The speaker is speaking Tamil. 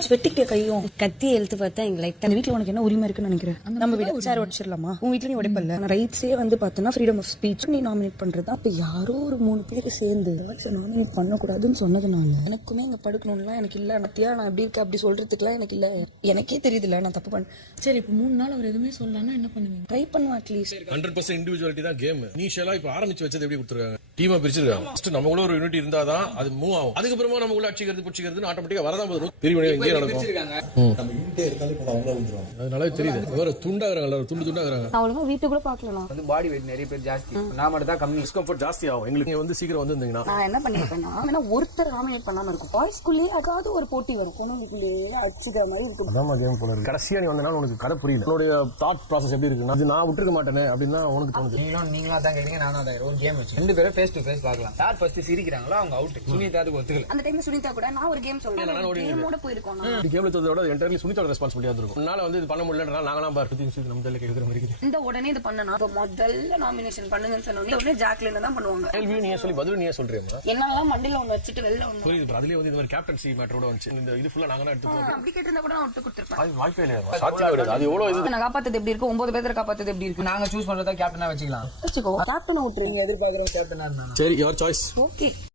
என்னாச்சு வெட்டிக்கிட்டே கையும் கத்தி எழுத்து பார்த்தா எங்க லைட்டா அந்த வீட்டுல உனக்கு என்ன உரிமை இருக்குன்னு நினைக்கிறேன். நம்ம வீடு சார் உடச்சிடலாமா? உன் வீட்டுல நீ உடைப்பல்ல. ரைட்ஸே வந்து பார்த்தோன்னா ஃப்ரீடம் ஆஃப் ஸ்பீச் நீ நாமினேட் பண்றதா. அப்ப யாரோ ஒரு 3 பேருக்கு சேர்ந்து நாமினேட் பண்ணக்கூடாதுன்னு சொன்னதுனால எனக்குமே இங்க படுக்கணும்லாம் எனக்கு இல்ல. நத்தியா நான் எப்படி இருக்கேன் அப்படி சொல்றதுக்குலாம் எனக்கு இல்ல. எனக்கே தெரியுதுல்ல நான் தப்பு பண்ணேன். சரி இப்போ 3 நாள் அவர் எதுவுமே சொல்லலன்னா என்ன பண்ணுவீங்க? ட்ரை பண்ணுவேன் அட்லீஸ்ட். 100% இண்டிவிஜுவாலிட்டி தான் கேம். நீஷலா இப்ப ஆரம்பிச்சு வச்சது எப்படி கொடுத்துருக்காங்க? டீமா பிரிச்சிருக்காங்க. ஃபர்ஸ்ட் நமக்குள்ள ஒரு யூனிட்டி இருந்தாதான் அது மூவ் ஆகும். அதுக்கப்புறமா நமக்குள்ள அடிச்சுக்கிறது புடிச்சுக்கிறது ஆட்டோமேட்டிக்கா வரதான் போதும். பிரிவினை இங்கே நடக்கும். நம்ம யூனிட்டே இருந்தாலும் இப்போ அவங்கள வந்துரும். அதனால தெரியுது இவர துண்டாகறாங்க, துண்டு துண்டாகறாங்க. அவ்வளவா வீட்டு கூட பார்க்கலாம். வந்து பாடி வெயிட் நிறைய பேர் ஜாஸ்தி, நான் மட்டும் தான் கம்மி. டிஸ்கம்ஃபர்ட் ஜாஸ்தி ஆகும். எங்களுக்கு வந்து சீக்கிரம் வந்து இருந்தீங்கன்னா நான் என்ன பண்ணிருப்பேன்னா வேணா ஒருத்தர் நாமினேட் பண்ணாம இருக்கும். பாய்ஸ்குள்ளேயே அதாவது ஒரு போட்டி வரும். பொண்ணுங்களுக்குள்ளேயே அடிச்சுக்கிற மாதிரி இருக்கும். அதான் கேம் போல இருக்கு. கடைசியா நீ வந்தனால உனக்கு கதை புரியல. உன்னுடைய தாட் ப்ராசஸ் எப்படி இருக்கு? அது நான் விட்டுருக்க மாட்டேனே அப்படின்னு உனக்கு தோணுது. நீங்களா தான் கேட்டீங்க, நானும் தான் ஒரு கேம் வச்சு 2 பேரும் ஃபேஸ் டு ஃபேஸ் பார்க்கலாம். யார் ஃபர்ஸ்ட் சிரிக்கிறாங்களோ அவங்க அவுட். சுனிதாவுக்கு ஒத்துக்கல. அந்த டைம்ல சுனிதா கூட நான் ஒரு கேம் சொல்றேன். கேமோட போயிருக்கோம். இந்த கேம்ல தோத்ததோட என்டையர்லி சுனிதோட ரெஸ்பான்சிபிலிட்டியா இருக்கும். உன்னால வந்து இது பண்ண முடியலன்றனால நாங்கலாம் பார்த்து நம்ம தலையில கேக்குற மாதிரி இருக்குது. இந்த உடனே இது பண்ணனா அப்ப முதல்ல நாமினேஷன் பண்ணுங்கன்னு சொன்னோனே உடனே ஜாக்லின் தான் பண்ணுவாங்க. கேள்வி நீயே சொல்லி பதில் நீயே சொல்றியேமா? என்னெல்லாம் மண்டில ஒன்னு வச்சிட்டு வெளில ஒன்னு. புரியுது. அதுலயே வந்து இந்த மாதிரி கேப்டன்சி மேட்டரோட வந்துச்சு. இந்த இது ஃபுல்லா நாங்க தான் எடுத்துப்போம். அப்படி கேட்டிருந்தா கூட நான் விட்டு கொடுத்திருப்பேன். அது வாய்ப்பே இல்ல. சாத்தியமே கிடையாது. அது எவ்வளவு இது நான் காப்பாத்தது எப்படி இருக்கு? 9 பேரை காப்பாத்தது எப்படி இருக்கு? நாங்க சூஸ் பண்றதா கேப்டனா வச்சுக்கலாம். வச்சுக்கோ. கேப்டனை விட்டுருங்க. எதிர்பார்க்கறோம் கேப்டனா இருந்தா. சரி, யுவர் சாய்ஸ். ஓகே.